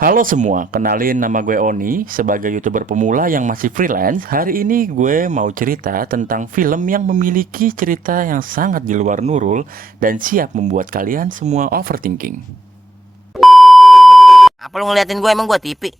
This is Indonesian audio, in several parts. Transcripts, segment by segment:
Halo semua, kenalin nama gue Oni. Sebagai YouTuber pemula yang masih freelance, hari ini gue mau cerita tentang film yang memiliki cerita yang sangat di luar nurul dan siap membuat kalian semua overthinking. Apa lu ngeliatin gue, emang gue TV?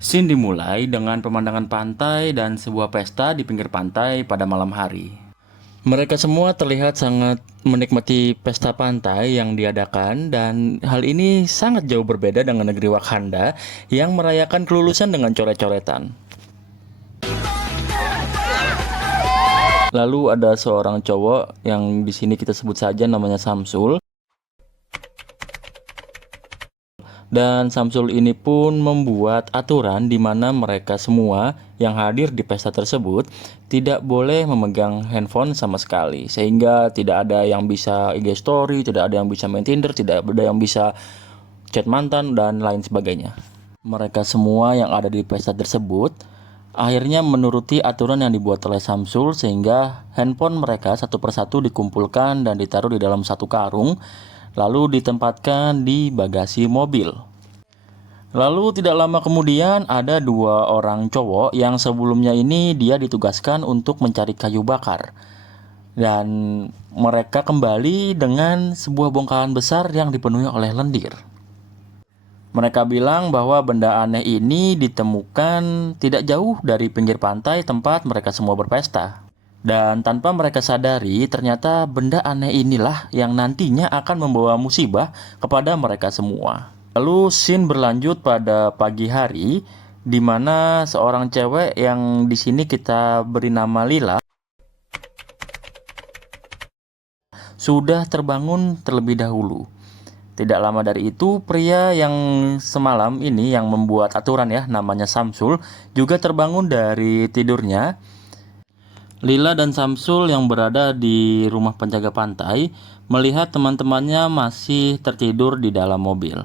Scene dimulai dengan pemandangan pantai dan sebuah pesta di pinggir pantai pada malam hari. Mereka semua terlihat sangat menikmati pesta pantai yang diadakan, dan hal ini sangat jauh berbeda dengan negeri Wakanda yang merayakan kelulusan dengan coret-coretan. Lalu ada seorang cowok yang di sini kita sebut saja namanya Samsul. Dan Samsul ini pun membuat aturan di mana mereka semua yang hadir di pesta tersebut tidak boleh memegang handphone sama sekali. Sehingga tidak ada yang bisa IG story, tidak ada yang bisa main Tinder, tidak ada yang bisa chat mantan, dan lain sebagainya. Mereka semua yang ada di pesta tersebut akhirnya menuruti aturan yang dibuat oleh Samsul, sehingga handphone mereka satu persatu dikumpulkan dan ditaruh di dalam satu karung, lalu ditempatkan di bagasi mobil. Lalu tidak lama kemudian ada dua orang cowok yang sebelumnya ini dia ditugaskan untuk mencari kayu bakar. Dan mereka kembali dengan sebuah bongkahan besar yang dipenuhi oleh lendir. Mereka bilang bahwa benda aneh ini ditemukan tidak jauh dari pinggir pantai tempat mereka semua berpesta. Dan tanpa mereka sadari, ternyata benda aneh inilah yang nantinya akan membawa musibah kepada mereka semua. Lalu scene berlanjut pada pagi hari, di mana seorang cewek yang di sini kita beri nama Lila sudah terbangun terlebih dahulu. Tidak lama dari itu, pria yang semalam ini yang membuat aturan ya, namanya Samsul, juga terbangun dari tidurnya. Lila dan Samsul yang berada di rumah penjaga pantai melihat teman-temannya masih tertidur di dalam mobil.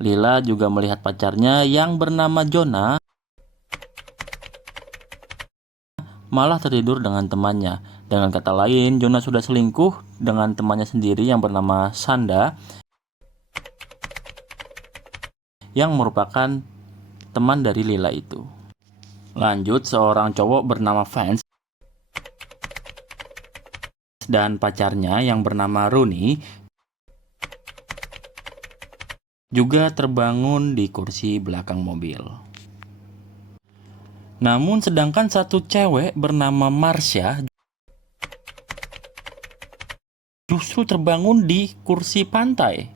Lila juga melihat pacarnya yang bernama Jonah malah tertidur dengan temannya. Dengan kata lain, Jonah sudah selingkuh dengan temannya sendiri yang bernama Sanda, yang merupakan teman dari Lila itu. Lanjut, seorang cowok bernama Vance dan pacarnya yang bernama Rooney juga terbangun di kursi belakang mobil. Namun sedangkan satu cewek bernama Marsha justru terbangun di kursi pantai.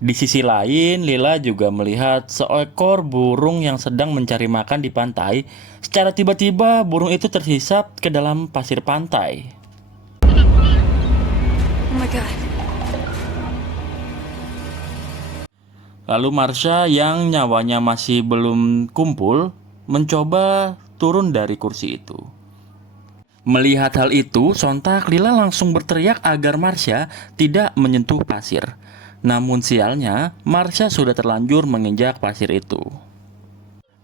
Di sisi lain, Lila juga melihat seekor burung yang sedang mencari makan di pantai. Secara tiba-tiba, burung itu terhisap ke dalam pasir pantai. Oh my god. Lalu Marsha yang nyawanya masih belum kumpul mencoba turun dari kursi itu. Melihat hal itu, sontak Lila langsung berteriak agar Marsha tidak menyentuh pasir. Namun sialnya, Marsha sudah terlanjur menginjak pasir itu.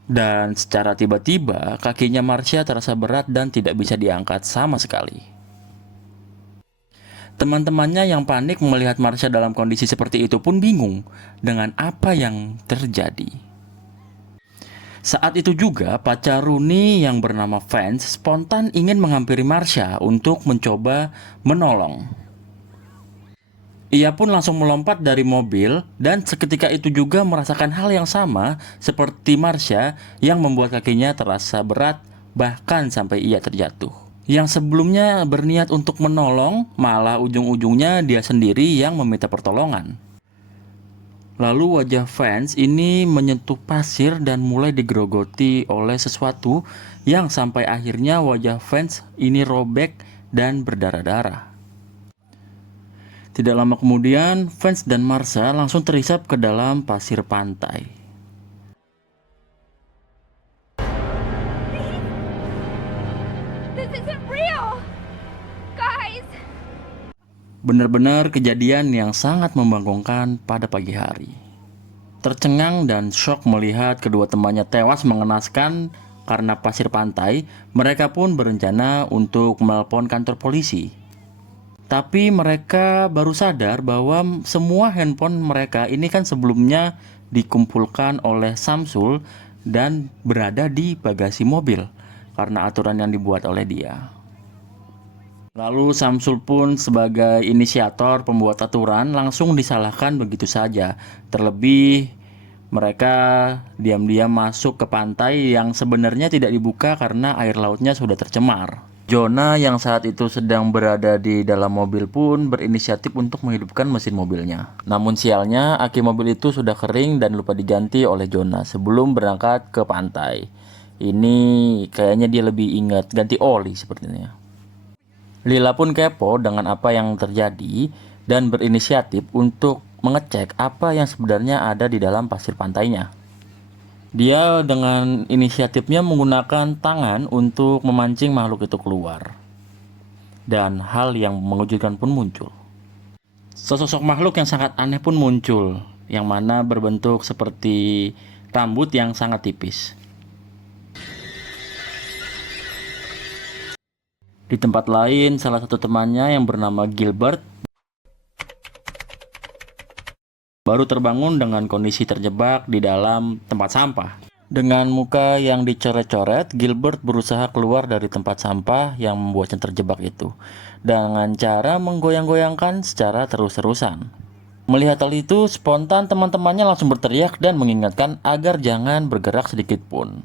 Dan secara tiba-tiba, kakinya Marsha terasa berat dan tidak bisa diangkat sama sekali. Teman-temannya yang panik melihat Marsha dalam kondisi seperti itu pun bingung dengan apa yang terjadi. Saat itu juga pacar Rooney yang bernama Vance spontan ingin menghampiri Marsha untuk mencoba menolong. Ia pun langsung melompat dari mobil dan seketika itu juga merasakan hal yang sama seperti Marsha yang membuat kakinya terasa berat bahkan sampai ia terjatuh. Yang sebelumnya berniat untuk menolong, malah ujung-ujungnya dia sendiri yang meminta pertolongan. Lalu wajah Vance ini menyentuh pasir dan mulai digerogoti oleh sesuatu yang sampai akhirnya wajah Vance ini robek dan berdarah-darah. Tidak lama kemudian, Vance dan Marsha langsung terhisap ke dalam pasir pantai. This isn't real! Guys! Benar-benar kejadian yang sangat membangkangkan pada pagi hari. Tercengang dan syok melihat kedua temannya tewas mengenaskan karena pasir pantai, mereka pun berencana untuk menelpon kantor polisi. Tapi mereka baru sadar bahwa semua handphone mereka ini kan sebelumnya dikumpulkan oleh Samsul dan berada di bagasi mobil karena aturan yang dibuat oleh dia. Lalu Samsul pun sebagai inisiator pembuat aturan langsung disalahkan begitu saja. Terlebih mereka diam-diam masuk ke pantai yang sebenarnya tidak dibuka karena air lautnya sudah tercemar. Jonah yang saat itu sedang berada di dalam mobil pun berinisiatif untuk menghidupkan mesin mobilnya. Namun sialnya aki mobil itu sudah kering dan lupa diganti oleh Jonah sebelum berangkat ke pantai. Ini kayaknya dia lebih ingat ganti oli sepertinya. Lila pun kepo dengan apa yang terjadi dan berinisiatif untuk mengecek apa yang sebenarnya ada di dalam pasir pantainya. Dia dengan inisiatifnya menggunakan tangan untuk memancing makhluk itu keluar. Dan hal yang mengejutkan pun muncul. Sesosok makhluk yang sangat aneh pun muncul, yang mana berbentuk seperti rambut yang sangat tipis. Di tempat lain, salah satu temannya yang bernama Gilbert baru terbangun dengan kondisi terjebak di dalam tempat sampah. Dengan muka yang dicoret-coret, Gilbert berusaha keluar dari tempat sampah yang membuatnya terjebak itu dengan cara menggoyang-goyangkan secara terus-terusan. Melihat hal itu, spontan teman-temannya langsung berteriak dan mengingatkan agar jangan bergerak sedikit pun.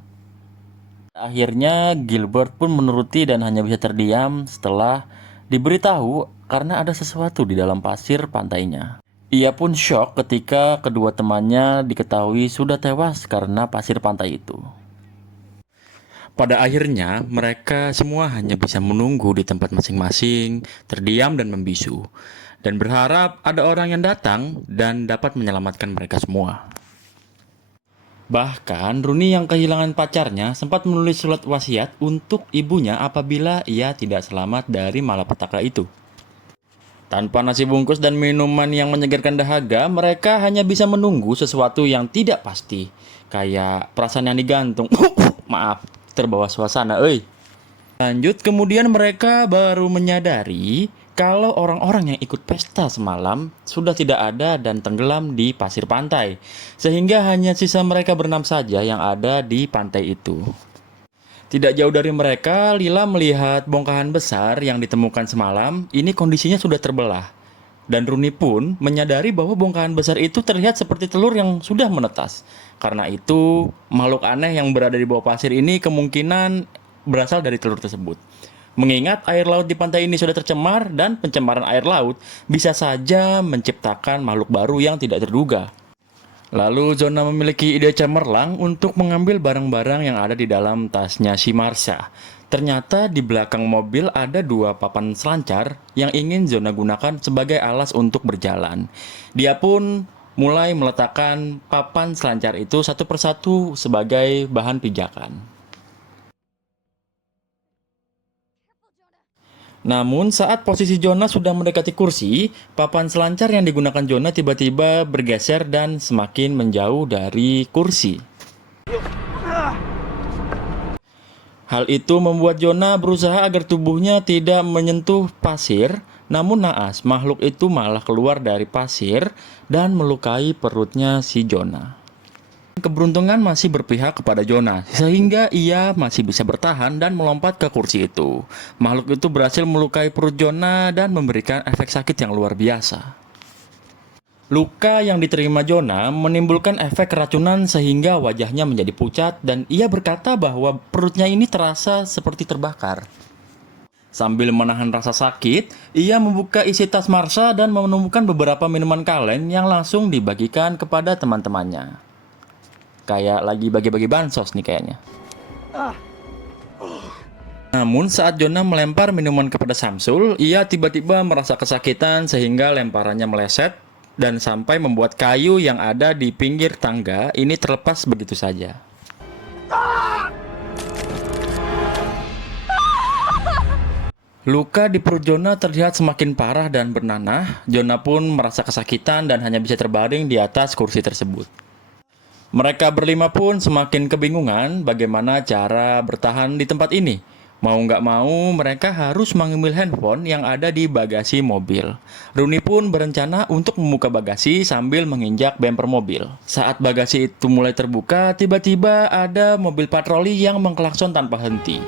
Akhirnya Gilbert pun menuruti dan hanya bisa terdiam setelah diberitahu karena ada sesuatu di dalam pasir pantainya. Ia pun syok ketika kedua temannya diketahui sudah tewas karena pasir pantai itu. Pada akhirnya mereka semua hanya bisa menunggu di tempat masing-masing, terdiam dan membisu, dan berharap ada orang yang datang dan dapat menyelamatkan mereka semua. Bahkan Rooney yang kehilangan pacarnya sempat menulis surat wasiat untuk ibunya apabila ia tidak selamat dari malapetaka itu. Tanpa nasi bungkus dan minuman yang menyegarkan dahaga, mereka hanya bisa menunggu sesuatu yang tidak pasti. Kayak perasaan yang digantung. Maaf, terbawa suasana, Lanjut, kemudian mereka baru menyadari kalau orang-orang yang ikut pesta semalam sudah tidak ada dan tenggelam di pasir pantai, sehingga hanya sisa mereka berenam saja yang ada di pantai itu. Tidak jauh dari mereka, Lila melihat bongkahan besar yang ditemukan semalam. Ini kondisinya sudah terbelah. Dan Rooney pun menyadari bahwa bongkahan besar itu terlihat seperti telur yang sudah menetas. Karena itu, makhluk aneh yang berada di bawah pasir ini kemungkinan berasal dari telur tersebut. Mengingat air laut di pantai ini sudah tercemar dan pencemaran air laut bisa saja menciptakan makhluk baru yang tidak terduga. Lalu Jonah memiliki ide cemerlang untuk mengambil barang-barang yang ada di dalam tasnya si Marsha. Ternyata di belakang mobil ada 2 papan selancar yang ingin Jonah gunakan sebagai alas untuk berjalan. Dia pun mulai meletakkan papan selancar itu satu persatu sebagai bahan pijakan. Namun saat posisi Jonah sudah mendekati kursi, papan selancar yang digunakan Jonah tiba-tiba bergeser dan semakin menjauh dari kursi. Hal itu membuat Jonah berusaha agar tubuhnya tidak menyentuh pasir, namun naas makhluk itu malah keluar dari pasir dan melukai perutnya si Jonah. Keberuntungan masih berpihak kepada Jonah, sehingga ia masih bisa bertahan dan melompat ke kursi itu. Makhluk itu berhasil melukai perut Jonah dan memberikan efek sakit yang luar biasa. Luka yang diterima Jonah menimbulkan efek keracunan sehingga wajahnya menjadi pucat dan ia berkata bahwa perutnya ini terasa seperti terbakar. Sambil menahan rasa sakit, ia membuka isi tas Marsha dan menemukan beberapa minuman kaleng yang langsung dibagikan kepada teman-temannya. Kayak lagi bagi-bagi bansos nih kayaknya. Namun saat Jonah melempar minuman kepada Samsul, ia tiba-tiba merasa kesakitan sehingga lemparannya meleset dan sampai membuat kayu yang ada di pinggir tangga ini terlepas begitu saja. Luka di perut Jonah terlihat semakin parah dan bernanah. Jonah pun merasa kesakitan dan hanya bisa terbaring di atas kursi tersebut. Mereka berlima pun semakin kebingungan bagaimana cara bertahan di tempat ini. Mau nggak mau, mereka harus mengambil handphone yang ada di bagasi mobil. Rooney pun berencana untuk membuka bagasi sambil menginjak bemper mobil. Saat bagasi itu mulai terbuka, tiba-tiba ada mobil patroli yang mengklakson tanpa henti.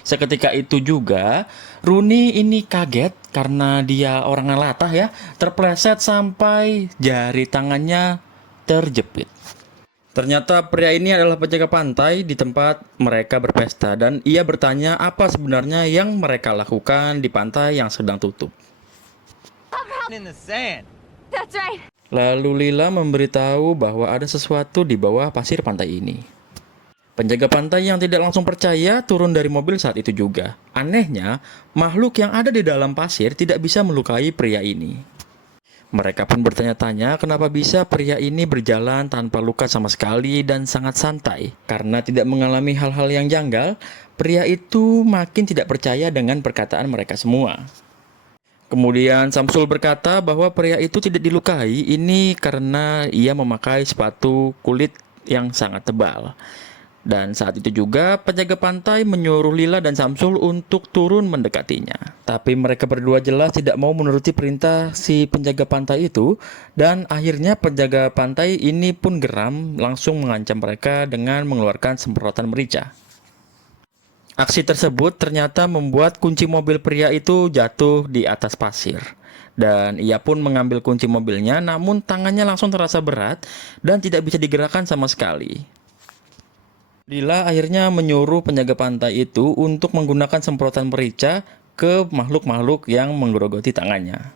Seketika itu juga, Rooney ini kaget karena dia orang latah ya, terpleset sampai jari tangannya terjepit. Ternyata pria ini adalah penjaga pantai di tempat mereka berpesta dan ia bertanya apa sebenarnya yang mereka lakukan di pantai yang sedang tutup. In the sand. That's right. Lalu Lila memberitahu bahwa ada sesuatu di bawah pasir pantai ini. Penjaga pantai yang tidak langsung percaya turun dari mobil saat itu juga. Anehnya, makhluk yang ada di dalam pasir tidak bisa melukai pria ini. Mereka pun bertanya-tanya kenapa bisa pria ini berjalan tanpa luka sama sekali dan sangat santai. Karena tidak mengalami hal-hal yang janggal, pria itu makin tidak percaya dengan perkataan mereka semua. Kemudian Samsul berkata bahwa pria itu tidak dilukai ini karena ia memakai sepatu kulit yang sangat tebal. Dan saat itu juga penjaga pantai menyuruh Lila dan Samsul untuk turun mendekatinya. Tapi mereka berdua jelas tidak mau menuruti perintah si penjaga pantai itu. Dan akhirnya penjaga pantai ini pun geram langsung mengancam mereka dengan mengeluarkan semprotan merica. Aksi tersebut ternyata membuat kunci mobil pria itu jatuh di atas pasir. Dan ia pun mengambil kunci mobilnya namun tangannya langsung terasa berat dan tidak bisa digerakkan sama sekali. Lila akhirnya menyuruh penjaga pantai itu untuk menggunakan semprotan merica ke makhluk-makhluk yang menggerogoti tangannya.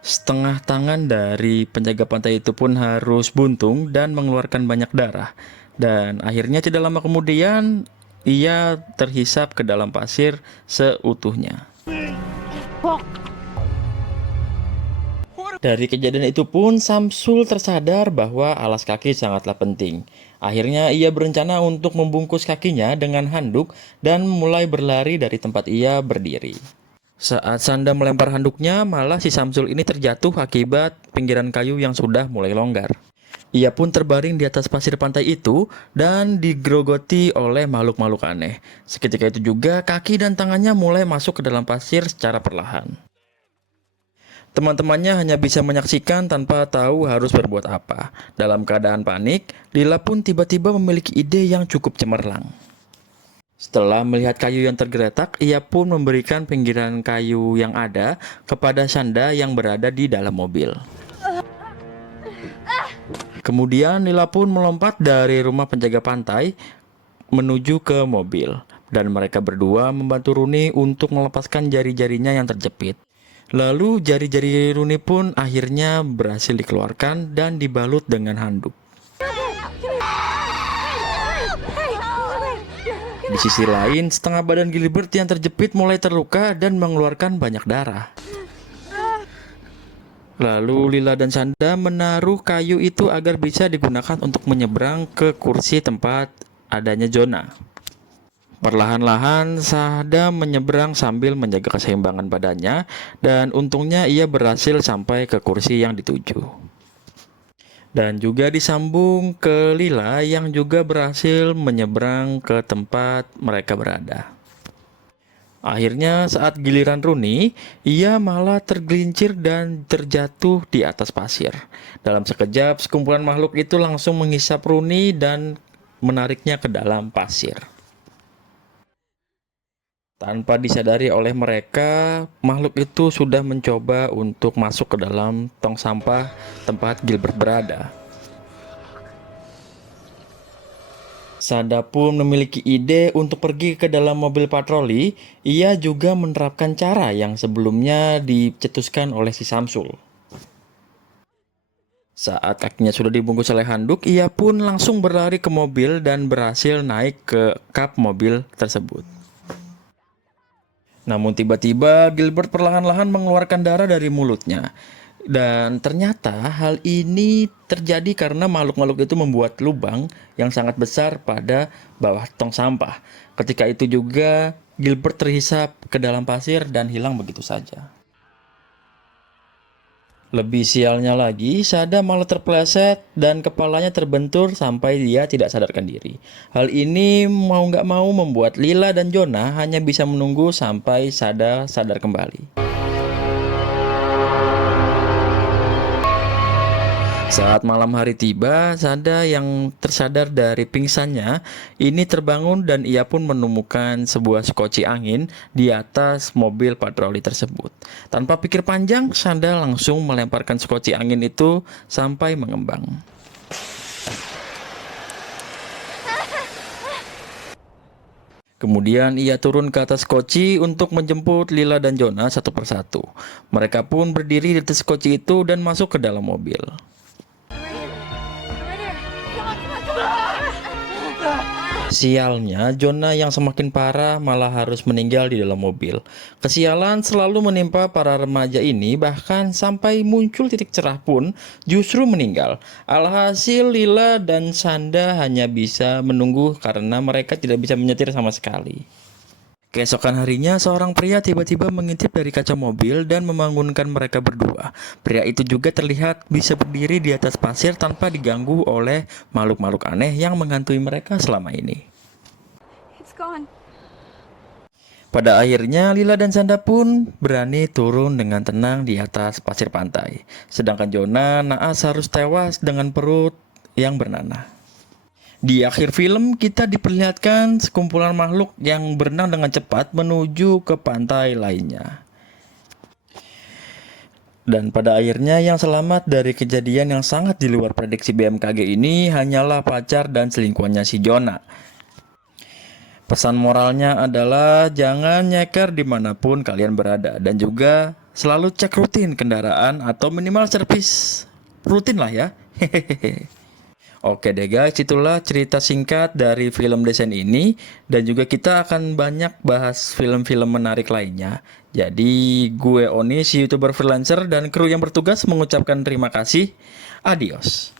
Setengah tangan dari penjaga pantai itu pun harus buntung dan mengeluarkan banyak darah. Dan akhirnya tidak lama kemudian ia terhisap ke dalam pasir seutuhnya. Dari kejadian itu pun Samsul tersadar bahwa alas kaki sangatlah penting. Akhirnya ia berencana untuk membungkus kakinya dengan handuk dan mulai berlari dari tempat ia berdiri. Saat Sanda melempar handuknya, malah si Samsul ini terjatuh akibat pinggiran kayu yang sudah mulai longgar. Ia pun terbaring di atas pasir pantai itu dan digerogoti oleh makhluk-makhluk aneh. Seketika itu juga kaki dan tangannya mulai masuk ke dalam pasir secara perlahan. Teman-temannya hanya bisa menyaksikan tanpa tahu harus berbuat apa. Dalam keadaan panik, Lila pun tiba-tiba memiliki ide yang cukup cemerlang. Setelah melihat kayu yang tergeletak, ia pun memberikan pinggiran kayu yang ada kepada Sanda yang berada di dalam mobil. Kemudian Lila pun melompat dari rumah penjaga pantai menuju ke mobil. Dan mereka berdua membantu Rooney untuk melepaskan jari-jarinya yang terjepit. Lalu jari-jari Rooney pun akhirnya berhasil dikeluarkan dan dibalut dengan handuk. Di sisi lain, setengah badan Gilbert yang terjepit mulai terluka dan mengeluarkan banyak darah. Lalu Lila dan Sanda menaruh kayu itu agar bisa digunakan untuk menyeberang ke kursi tempat adanya zona. Perlahan-lahan Sanda menyeberang sambil menjaga keseimbangan badannya dan untungnya ia berhasil sampai ke kursi yang dituju. Dan juga disambung ke Lila yang juga berhasil menyeberang ke tempat mereka berada. Akhirnya saat giliran Rooney, ia malah tergelincir dan terjatuh di atas pasir. Dalam sekejap, sekumpulan makhluk itu langsung menghisap Rooney dan menariknya ke dalam pasir. Tanpa disadari oleh mereka, makhluk itu sudah mencoba untuk masuk ke dalam tong sampah tempat Gilbert berada. Sanda pun memiliki ide untuk pergi ke dalam mobil patroli. Ia juga menerapkan cara yang sebelumnya dicetuskan oleh si Samsul. Saat kakinya sudah dibungkus oleh handuk, ia pun langsung berlari ke mobil dan berhasil naik ke kap mobil tersebut. Namun tiba-tiba Gilbert perlahan-lahan mengeluarkan darah dari mulutnya. Dan ternyata hal ini terjadi karena makhluk-makhluk itu membuat lubang yang sangat besar pada bawah tong sampah. Ketika itu juga Gilbert terhisap ke dalam pasir dan hilang begitu saja. Lebih sialnya lagi, Sada malah terpeleset dan kepalanya terbentur sampai dia tidak sadarkan diri. Hal ini mau nggak mau membuat Lila dan Jonah hanya bisa menunggu sampai Sada sadar kembali. Saat malam hari tiba, Sada yang tersadar dari pingsannya ini terbangun dan ia pun menemukan sebuah skoci angin di atas mobil patroli tersebut. Tanpa pikir panjang, Sada langsung melemparkan skoci angin itu sampai mengembang. Kemudian ia turun ke atas koci untuk menjemput Lila dan Jonah satu persatu. Mereka pun berdiri di atas koci itu dan masuk ke dalam mobil. Sialnya, Jonah yang semakin parah malah harus meninggal di dalam mobil. Kesialan selalu menimpa para remaja ini, bahkan sampai muncul titik cerah pun justru meninggal. Alhasil Lila dan Sanda hanya bisa menunggu karena mereka tidak bisa menyetir sama sekali. Keesokan harinya, seorang pria tiba-tiba mengintip dari kaca mobil dan membangunkan mereka berdua. Pria itu juga terlihat bisa berdiri di atas pasir tanpa diganggu oleh makhluk-makhluk aneh yang menghantui mereka selama ini. It's gone. Pada akhirnya, Lila dan Sanda pun berani turun dengan tenang di atas pasir pantai. Sedangkan Jonah naas harus tewas dengan perut yang bernanah. Di akhir film, kita diperlihatkan sekumpulan makhluk yang berenang dengan cepat menuju ke pantai lainnya. Dan pada akhirnya yang selamat dari kejadian yang sangat di luar prediksi BMKG ini hanyalah pacar dan selingkuhannya si Jonah. Pesan moralnya adalah jangan nyeker dimanapun kalian berada. Dan juga selalu cek rutin kendaraan atau minimal servis rutin lah ya. Hehehe. Oke deh guys, itulah cerita singkat dari film Descent ini. Dan juga kita akan banyak bahas film-film menarik lainnya. Jadi gue Oni, si YouTuber freelancer dan kru yang bertugas mengucapkan terima kasih. Adios.